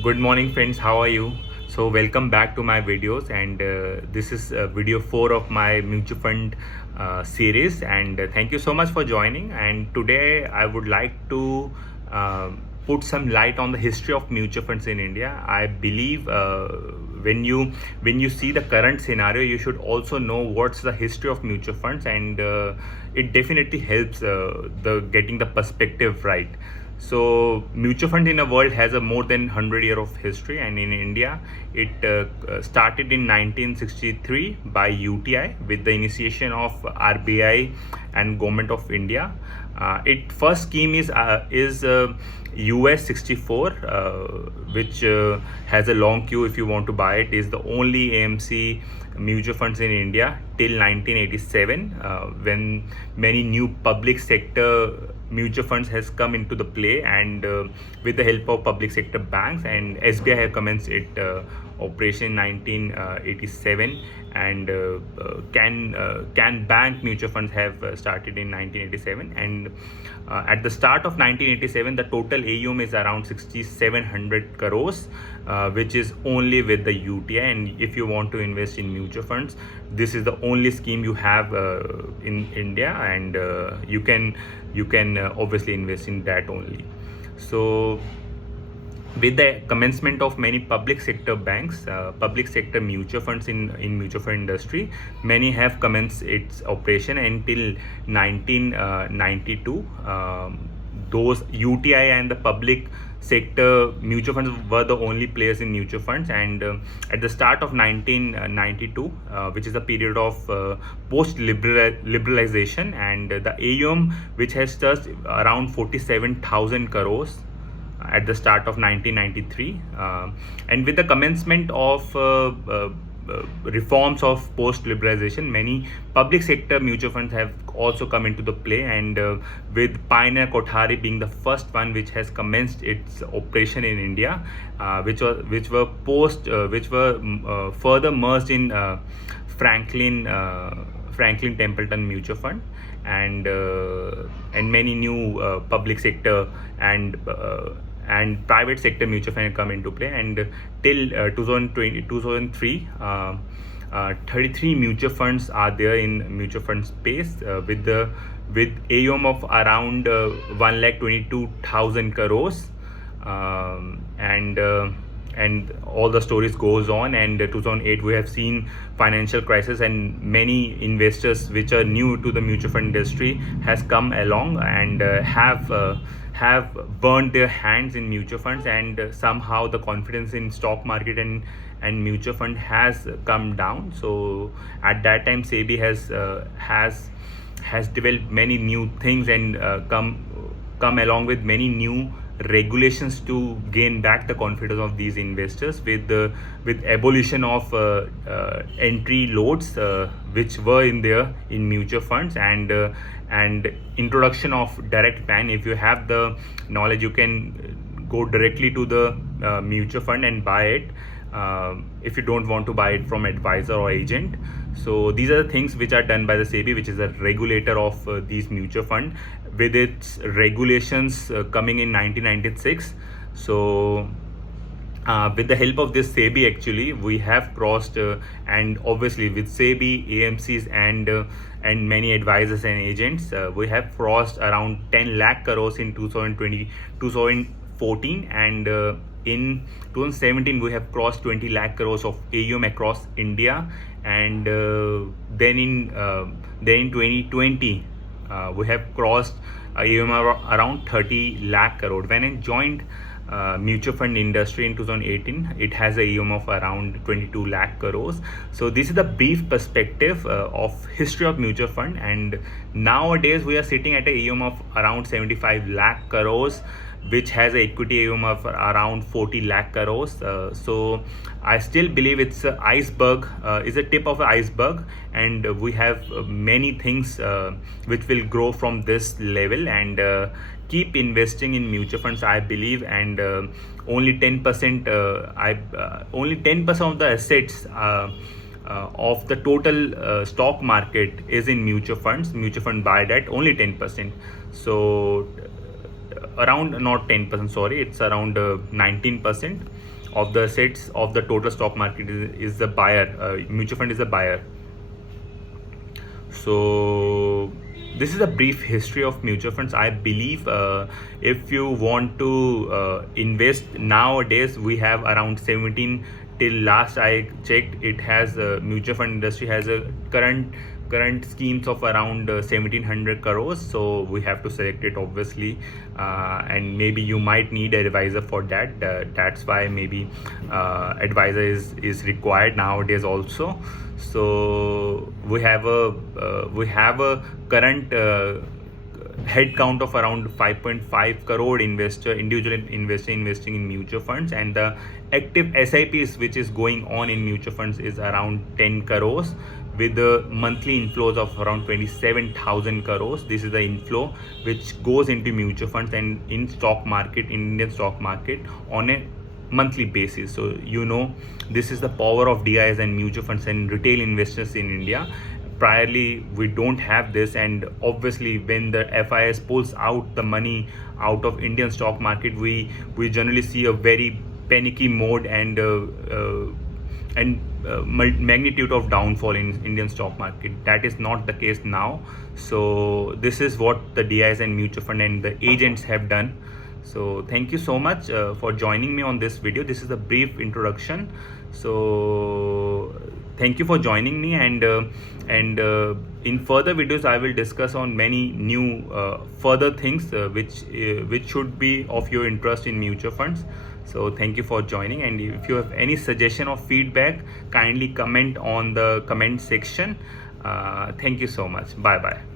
Good morning, friends. How are you? So, welcome back to my videos, and this is video 4 of my mutual fund series. And thank you so much for joining. And today, I would like to put some light on the history of mutual funds in India. I believe when you see the current scenario, you should also know what's the history of mutual funds, and it definitely helps the getting the perspective right. So mutual fund in the world has a more than 100 year of history, and in India it started in 1963 by UTI with the initiation of RBI and Government of India. Its first scheme is US 64, which has a long queue if you want to buy it. Is the only AMC mutual funds in India till 1987, when many new public sector mutual funds has come into the play, and with the help of public sector banks, and SBI have commenced its operation in 1987, and can bank mutual funds have started in 1987, and at the start of 1987 the total AUM is around 6700 crores, which is only with the UTI. And if you want to invest in mutual funds, this is the only scheme you have in India, and you can obviously invest in that only. So with the commencement of many public sector banks, public sector mutual funds in mutual fund industry, many have commenced its operation until 1992. Those UTI and the public sector mutual funds were the only players in mutual funds, and at the start of 1992, which is a period of post liberalization, and the AUM which has touched around 47,000 crores at the start of 1993, and with the commencement of reforms of post liberalization, many public sector mutual funds have also come into the play, and with pioneer Kotari being the first one which has commenced its operation in India, which were further merged in Franklin Templeton mutual fund, and many new public sector and private sector mutual fund come into play, and till 2003, 33 mutual funds are there in mutual fund space, with AUM of around 1,22,000 crores, and all the stories goes on. And 2008 we have seen financial crisis, and many investors which are new to the mutual fund industry has come along, and have burned their hands in mutual funds, and somehow the confidence in stock market and mutual fund has come down. So at that time SEBI has developed many new things, and come along with many new regulations to gain back the confidence of these investors, with abolition of entry loads, which were in there in mutual funds, and introduction of direct plan. If you have the knowledge, you can go directly to the mutual fund and buy it, if you don't want to buy it from advisor or agent. So these are the things which are done by the SEBI, which is a regulator of these mutual fund, with its regulations coming in 1996. So with the help of this SEBI, actually we have crossed, and obviously with SEBI, AMCs, and many advisors and agents, we have crossed around 10 lakh crores in 2014, and in 2017 we have crossed 20 lakh crores of AUM across India, and then in 2020 we have crossed AUM around 30 lakh crore. When I joined mutual fund industry in 2018, it has a AUM of around 22 lakh crores. So this is the brief perspective of history of mutual fund, and nowadays we are sitting at a AUM of around 75 lakh crores, which has a equity AUM of around 40 lakh crores. So I still believe it's an iceberg, is a tip of the iceberg, and we have many things which will grow from this level, and keep investing in mutual funds, I believe. And only 10% only 10% of the assets of the total stock market is in mutual funds. Mutual fund buy that only 10%. So around not 10%, sorry, it's around 19% of the assets of the total stock market is the buyer. Mutual fund is a buyer. So this is a brief history of mutual funds. I believe if you want to invest nowadays, we have around 17, till last I checked, it has mutual fund industry has a current schemes of around 1700 crores. So we have to select it, obviously, and maybe you might need an advisor for that. That's why maybe advisor is required nowadays also. So we have a current head count of around 5.5 crore individual investor investing in mutual funds, and the active SIPs which is going on in mutual funds is around 10 crores, with the monthly inflows of around 27,000 crores. This is the inflow which goes into mutual funds and in stock market, in Indian stock market, on a monthly basis. So this is the power of DIs and mutual funds and retail investors in India. Priorly we don't have this, and obviously when the FIS pulls out the money out of Indian stock market, we generally see a very panicky mode and magnitude of downfall in Indian stock market. That is not the case now. So this is what the DIs and mutual fund and the agents have done. So thank you so much for joining me on this video. This is a brief introduction. So thank you for joining me, and in further videos I will discuss on many new further things which should be of your interest in mutual funds. So thank you for joining, and if you have any suggestion or feedback, kindly comment on the comment section. Thank you so much. Bye bye.